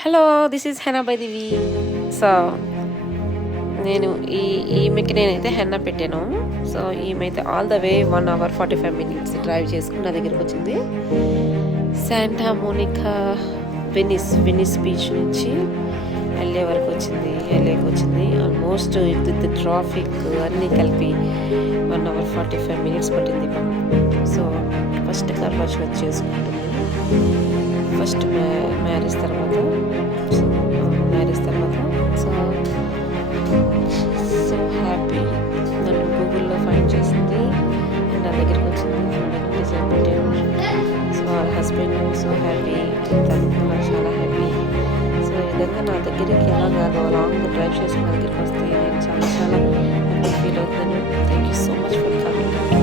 Hello, this is henna by Divi. So నేను ఈమెకి నేనైతే హెన్నా పెట్టాను. సో ఈమెయితే all the way 1 hour 45 minutes drive చేసుకుని నా దగ్గరికి వచ్చింది. శాంటా మోనికా వెనిస్ బీచ్ నుంచి ఎల్ఏ వరకు వచ్చింది. ఎల్ఏకి వచ్చింది. ఆల్మోస్ట్ విత్ ట్రాఫిక్ అన్నీ కలిపి 1 hour 45 minutes పట్టింది. సో ఫస్ట్ కార్ వాష్ చేసుకుంటుంది. ఫస్ట్ మ్యారేజ్ తర్వాత సో సో హ్యాపీ. నన్ను గూగుల్లో ఫైండ్ చేసింది అండ్ నా దగ్గరికి వచ్చింది. డిజైన్ పెట్టాను. సో వాళ్ళ హస్బెండ్ సో హ్యాపీ, తను కూడా చాలా హ్యాపీ. సో ఈ విధంగా నా దగ్గరికి ఎలాగా లాంగ్ డ్రైవ్ చేసుకుని నా దగ్గరికి వస్తే నేను చాలా చాలా హ్యాపీ ఫీల్ అవుతాను. Thank you so much for coming.